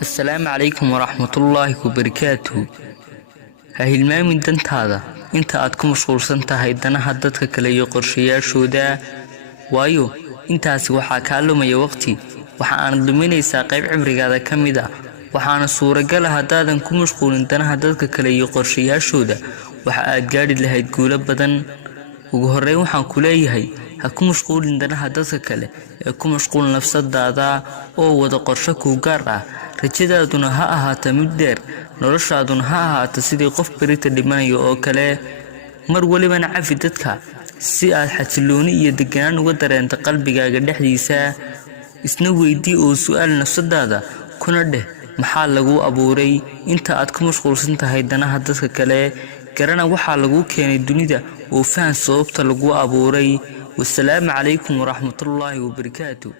السلام عليكم ورحمة الله وبركاته. هالمامين دنت هذا انت ادكم مشغول سنتهاي دنا هددك kale iyo qorshayaashooda waayo intaasi waxa ka lumaya waqti waxa aan duminaysaa qayb cimrigaada kamid ah waxaana suuragal ah hadaadan ku mashquulin danaha dadka kale iyo qorshayaashooda waxa aad gaari lahayd guulo badan ugu horeyn waxaan ku leeyahay ha ku mashquulin danaha dadka kale ee ku mashquul nafsadaada oo wada qorshe ku gaar ah rajadaaduna ha ahaato mid dheer noloshaaduna ha ahaato sidii qof berita dhimanayo oo kale mar waliba cafi dadka si aad xasilooni iyo deganaan uga dareento qalbigaaga dhexdiisa isna weydii oo su'aal nafsadaada kuna dheh maxaa lagu abuuray inta aad ku mashquulsan tahay danaha dadka kale garana waxa lagu keenay dunida oo faham sababta lagu abuuray. والسلام عليكم ورحمة الله وبركاته.